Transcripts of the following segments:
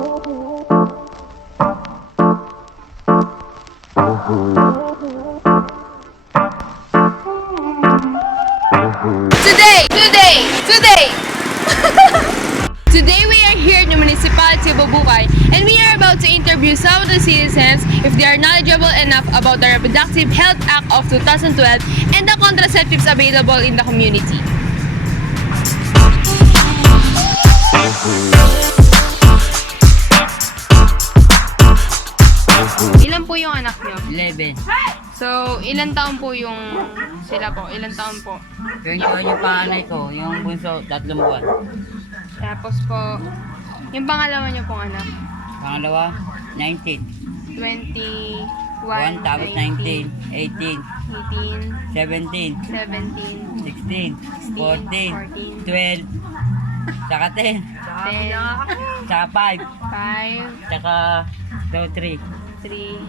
Today! Today we are here in the municipality of Bubukay and we are about to interview some of the citizens if they are knowledgeable enough about the Reproductive Health Act of 2012 and the contraceptives available in the community. Ilan po yung anak nyo? 11. So, ilan taon po yung sila po? Ilan taon po? Yung panganay ko, yung bunso, 3 buwan. Tapos po, yung pangalawa nyo pong anak? Pangalawa, 19. 21, 1 tapos 19, 18, 18, 17, 17, 16, 14, 14, 12, saka 10, 10, saka 5, 5, saka 3. 3,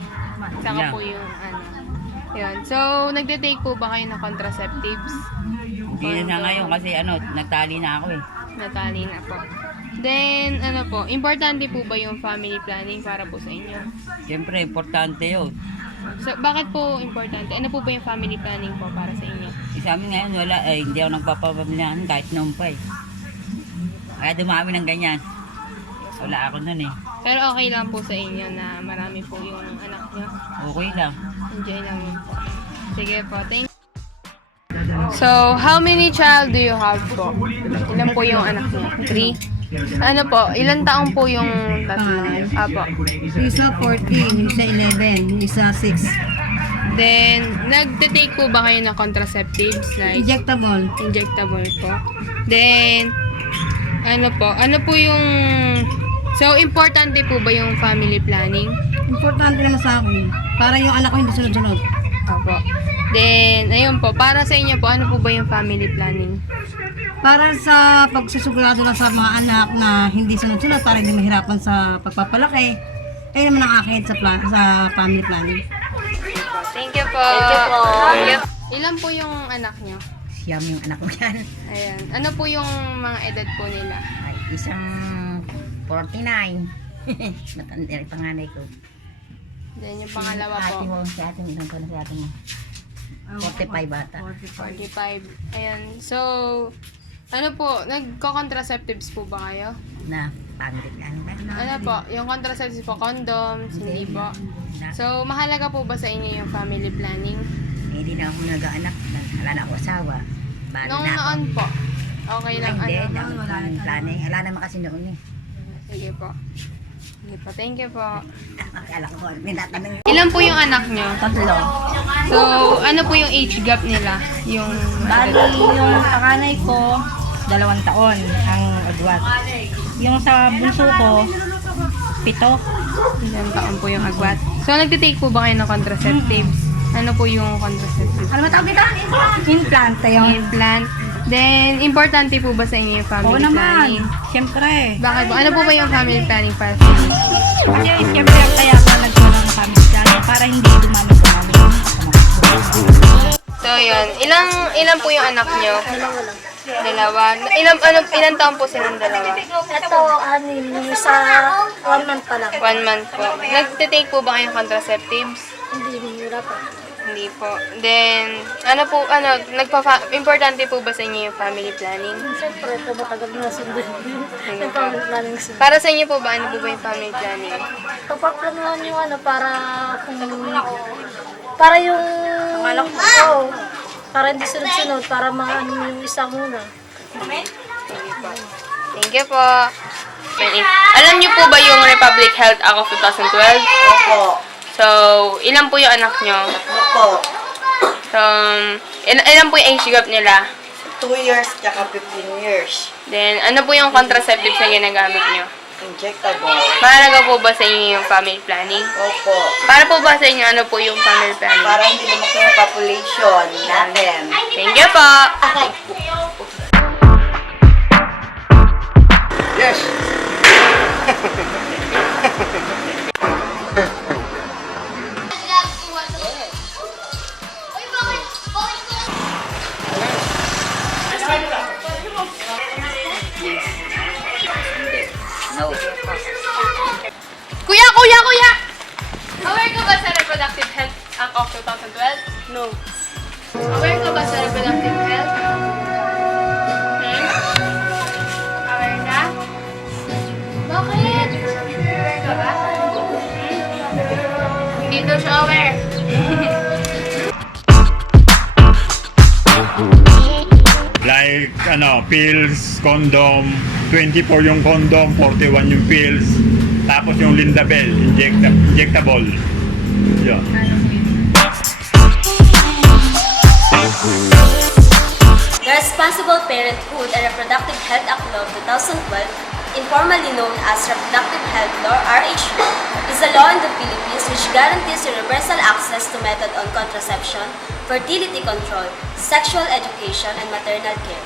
saka Yeah. po yung ano. Yun. So, nagte-take po ba kayo ng contraceptives? Hindi na ngayon kasi nagtali na ako eh. Natali na po. Then, ano po, importante po ba yung family planning para po sa inyo? Siyempre, importante yun. So, bakit po importante? Ano po ba yung family planning po para sa inyo? Sa amin ngayon, wala eh. Hindi ako nagpapapamilahan kahit noon pa eh. Kaya dumami ng ganyan. Wala ako nun eh. Pero okay lang po sa inyo na marami po yung anak nyo. Okay lang. Enjoy lang yun po. Sige po, thank you. So, how many child do you have po? Ilan po yung anak niyo? 3? Ano po, ilan taong po yung tatlo? Apo. Isa 14, isa 11, isa 6. Then, nagte-take po ba kayo ng contraceptives? Like, Injectable. injectable po. Then, ano po yung... So, importante po ba yung family planning? Importante naman sa akin. Para yung anak ko hindi sunod-sunod. Opo. Then, ayun po, para sa inyo po, ano po ba yung family planning? Para sa pagsusigurado lang sa mga anak na hindi sunod-sunod para hindi mahirapan sa pagpapalaki. Ayun naman ang akin sa family planning. Thank you po. Thank you. Ilan po yung anak nyo? Siyam yung anak ko yan. Ayan. Ano po yung mga edad po nila? Ay, isang 49. Matanda rin panganay ko. Then yung pangalawa Ate po, mo, si ate mo, ilang taon na si ate mo? 45 bata. 45. Ayan. So, ano po, nagko-contraceptives po ba kayo? Na, pangit ka. Ano po, yung contraceptives po, condoms, hindi po. Na, So, mahalaga po ba sa inyo yung family planning? hindi na ako nag-aanak. Wala na ako asawa. Bali Nung na ako. noon po, okay lang Hindi, ano? wala na planning. Wala naman kasi noon eh. Sige po. Sige po, thank you po. Akala ko, may natanong. Ilan po yung anak nyo? 3. So, ano po yung age gap nila? Yung Bali, yung panganay ko, 2 taon ang agwat. Yung sa bunso ko, 7. ilang taon po yung agwat. So, nagtitake po ba kayo ng contraceptives? Ano po yung contraceptives? Ano matawag dito? Implant yung. Implant. Then, importante po ba sa inyo yung Oo family planning? naman. Siyempre. Bakit po? Ano po ba yung family planning para sa inyo? Kasi siyempre kaya ako nagkaroon ng family planning para hindi dumami. So, yun. Ilang po yung anak nyo? Dalawa. Ilang taon po silang dalawa? Ito, sa 1 month pa lang. 1 month po. Nagtitake po ba kayo ng contraceptives? Hindi, mahirap pa. Hindi po. Then, importante po ba sa inyo yung family planning? Siyempre, ito matagal na sundin. Yung family planning sundin. Para sa inyo po ba, ano po ba yung family planning? Pagpaplanuhan yung para yung anak mo. Oo. Para hindi sunod-sunod, para maano yung isa muna. Sige po. Thank you po. Alam niyo po ba yung Republic Health Act of 2012? Opo. So, ilan po yung anak nyo? Opo. So, ilan po yung age gap nila? 2 years tsaka 15 years. Then, ano po yung contraceptives na ginagamit nyo? Injectable. Mahalaga po ba sa inyo yung family planning? Opo. Para po ba sa inyo, ano po yung family planning? Para hindi lumaki yung population natin. Thank you po! Yes. No. Kuya! Aware ka ba sa Reproductive Health Act of 2012? No. Aware ka ba sa reproductive health? Aware ka? Bakit? Aware ka ba? Hindi daw siya aware. Like, pills, condom, 24 yung condom, 41 yung pills, tapos yung Lindabel, injectable. Yun. The Responsible Parenthood and Reproductive Health Act Law 2012, informally known as Reproductive Health Law RH Law, is a law in the Philippines which guarantees universal access to method on contraception, fertility control, sexual education, and maternal care.